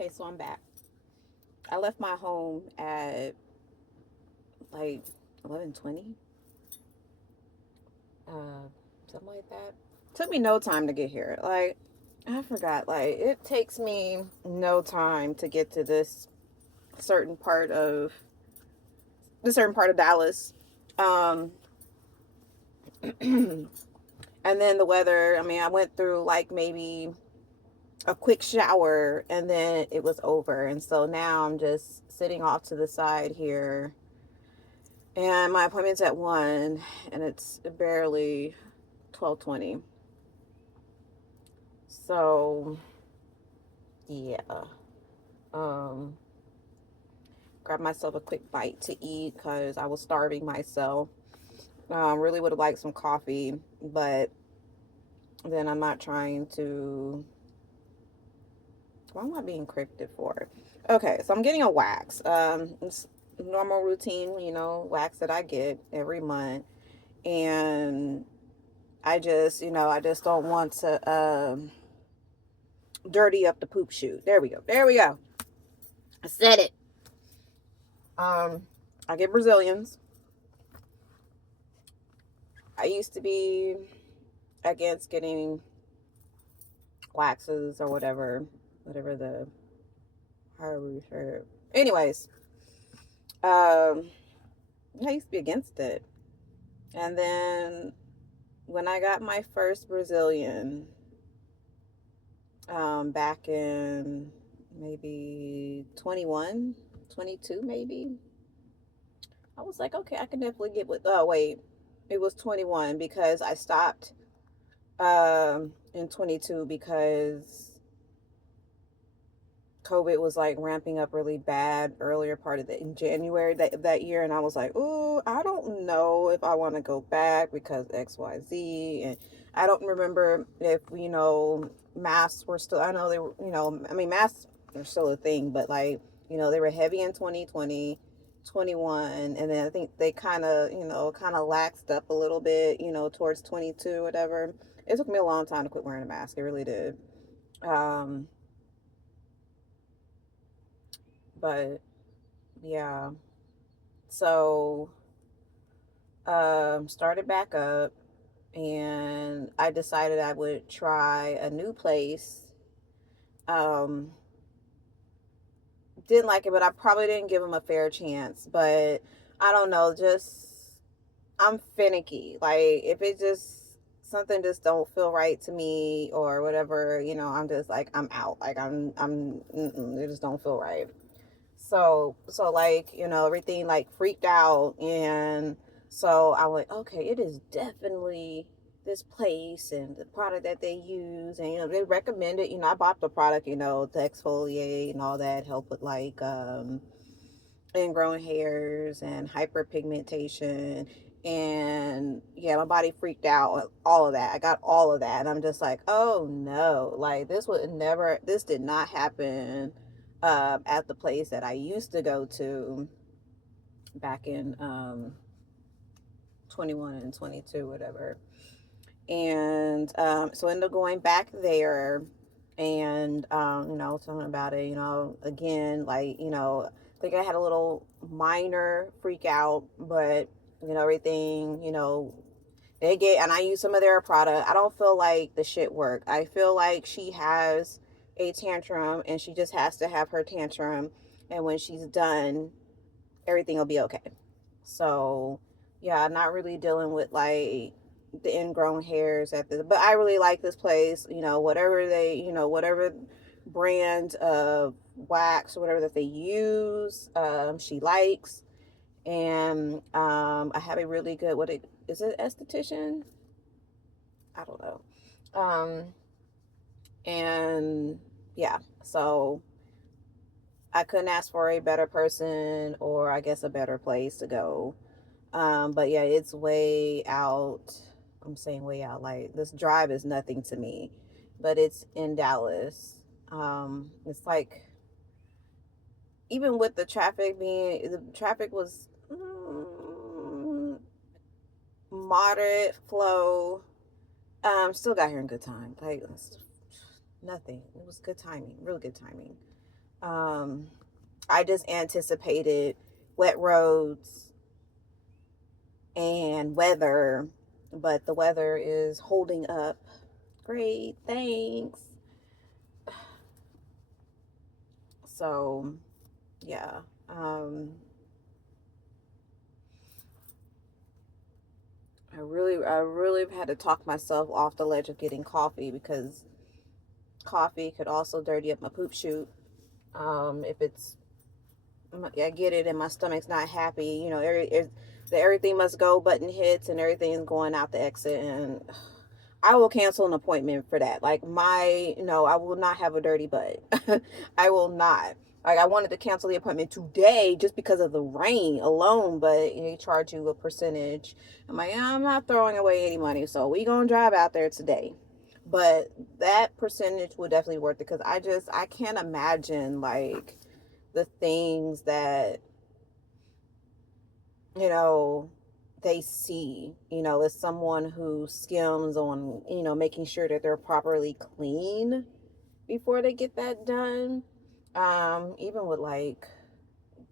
Okay, so I'm back. I left my home at like 11:20, uh, something like that. Took me no time to get here. Like, I forgot. Like, it takes me no time to get to certain part of this certain part of Dallas. Um, and then the weather. I mean, I went through like maybe a quick shower and then it was over. And so now I'm just sitting off to the side here. And my appointment's at 1 and it's barely 12:20. So, yeah. Um Grab myself a quick bite to eat cuz I was starving myself. Really would have liked some coffee, but then I'm not trying to. What am I being cryptic for? Okay, so I'm getting a wax. It's normal routine, wax that I get every month, and I just don't want to dirty up the poop chute. There we go. There we go. I said it. Um, I get Brazilians. I used to be against getting waxes or whatever the how we refer. Anyways, um, I used to be against it, and then when I got my first Brazilian, back in maybe 21, 22, maybe, I was like, okay, I can definitely get with. Oh wait, it was 21 because I stopped in 22 because COVID was like ramping up really bad earlier part of the in January that year, and I was like, "Ooh, I don't know if I want to go back because XYZ." And I don't remember if masks were still. I know they were. I mean, masks are still a thing, but like they were heavy in 2020, 21, and then I think they kind of laxed up a little bit, towards 22, whatever. It took me a long time to quit wearing a mask. It really did. Um, but yeah. So, started back up and I decided I would try a new place. Um, didn't like it, but I probably didn't give them a fair chance. But I don't know, just I'm finicky. Like if it just something just don't feel right to me or whatever, I'm just like I'm out. Like it just don't feel right. So like, everything like freaked out. And so I was like, okay, it is definitely this place and the product that they use. And, they recommended, I bought the product, to exfoliate and all that, help with like, ingrown hairs and hyperpigmentation. And yeah, my body freaked out, all of that. I got all of that. And I'm just like, oh no, like this did not happen at the place that I used to go to back in 21 and 22, whatever. And so I ended up going back there and, telling about it, again, like, I think I had a little minor freak out, but, everything, they get, and I use some of their product. I don't feel like the shit worked. I feel like she has a tantrum and she just has to have her tantrum. And when she's done, everything will be okay. So, yeah, not really dealing with like the ingrown hairs but I really like this place, whatever brand of wax or whatever that they use, she likes. And I have a really good, is it esthetician? I don't know. Um, and yeah, so I couldn't ask for a better person or I guess a better place to go. But yeah, it's way out. I'm saying way out. Like this drive is nothing to me, but it's in Dallas. It's like even with the traffic was moderate flow. Still got here in good time. Like nothing. It was good timing, really good timing. I just anticipated wet roads and weather, but the weather is holding up. Great, thanks. So, yeah. I really had to talk myself off the ledge of getting coffee because coffee could also dirty up my poop chute. If it's, I get it, and my stomach's not happy. The everything must go button hits and everything's going out the exit, and I will cancel an appointment for that. Like no, I will not have a dirty butt. I will not. Like I wanted to cancel the appointment today just because of the rain alone, but they charge you a percentage. I'm like, I'm not throwing away any money, so we gonna drive out there today. But that percentage will definitely worth it because I can't imagine like the things that you know they see, as someone who skims on, making sure that they're properly clean before they get that done. Even with like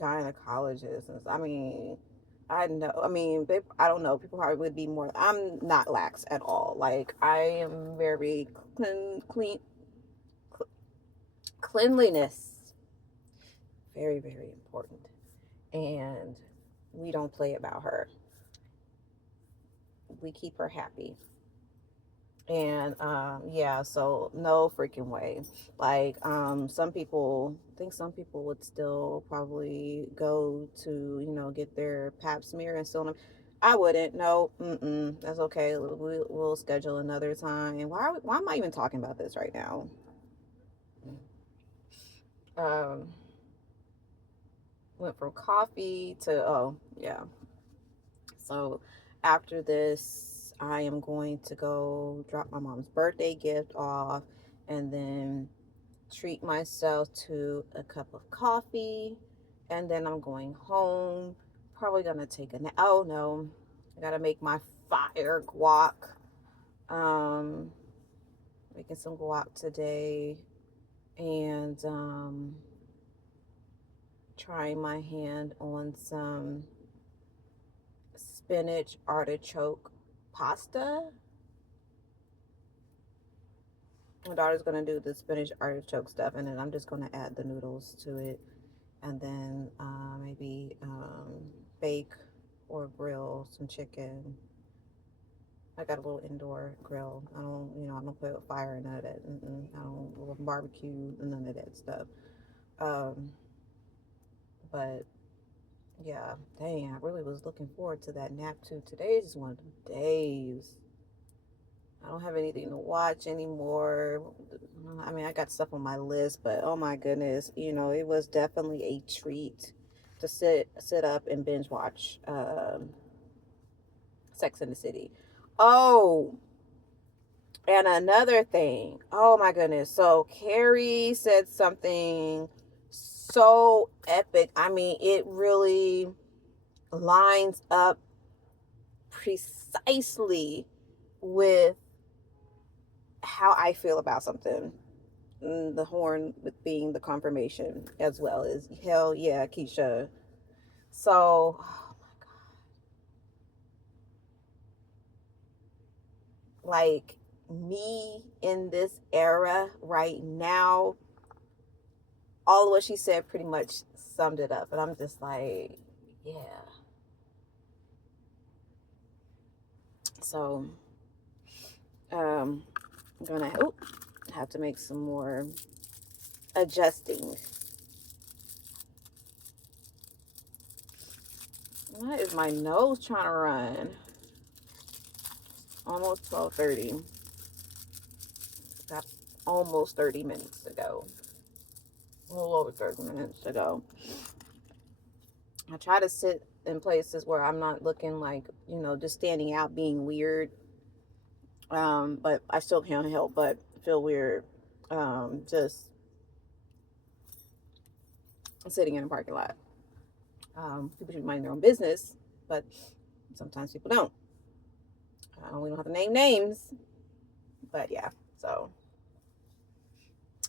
gynecologists, I mean, I don't know, people probably would be more. I'm not lax at all. Like I am very cleanliness, very, very important, and we don't play about her. We keep her happy. And yeah, so no freaking way. Like some people, I think some people would still probably go to, get their pap smear and still. I wouldn't. No, that's okay. We'll schedule another time. Why am I even talking about this right now? um Went from coffee to, oh yeah, so after this, I am going to go drop my mom's birthday gift off and then treat myself to a cup of coffee. And then I'm going home. Probably going to take a nap. Oh no, I got to make my fire guac. Um, Making some guac today. And trying my hand on some spinach artichoke pasta. My daughter's gonna do the spinach artichoke stuff, and then I'm just gonna add the noodles to it, and then maybe bake or grill some chicken. I got a little indoor grill. I don't put fire in none of that. I don't barbecue none of that stuff. Um, but yeah, dang, I really was looking forward to that nap too. Today is just one of the days. I don't have anything to watch anymore. I mean, I got stuff on my list, but oh my goodness, it was definitely a treat to sit up and binge watch Sex in the City. Oh, and another thing. Oh my goodness. So Carrie said something so epic. I mean, it really lines up precisely with how I feel about something. The horn with being the confirmation as well as hell yeah, Keisha. So, oh my God, like me in this era right now, all of what she said pretty much summed it up. And I'm just like, yeah. So, I'm gonna have to make some more adjusting. Why is my nose trying to run? Almost 12:30. Got almost 30 minutes to go. A little over 30 minutes to go. I try to sit in places where I'm not looking like, just standing out, being weird. But I still can't help but feel weird. Just sitting in a parking lot. People should mind their own business, but sometimes people don't. We don't have to name names, but yeah. So,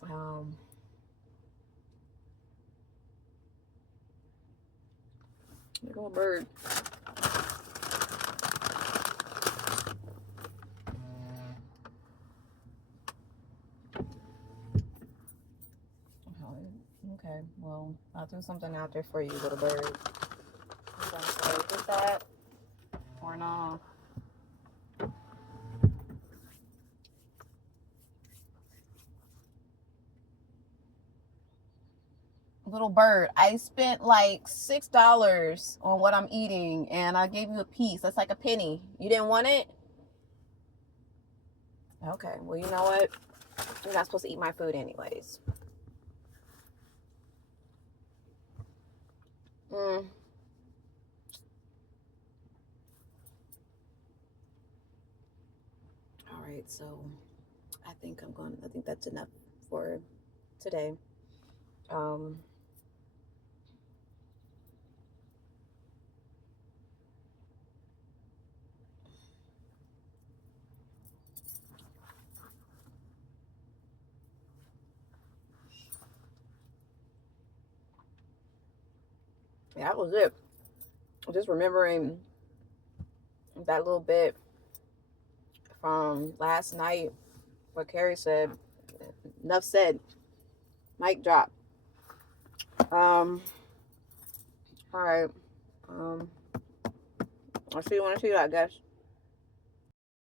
um, There go a bird. Okay, well, I'll do something out there for you, little bird. You gonna play with that or no? Little bird, I spent like $6 on what I'm eating, and I gave you a piece. That's like a penny. You didn't want it? Okay, well, you know what? You're not supposed to eat my food anyways. All right, so I think that's enough for today. Um, yeah, that was it. Just remembering that little bit from last night, what Carrie said. Enough said. Mic drop. Um, all right. I'll see you when I see you, I guess.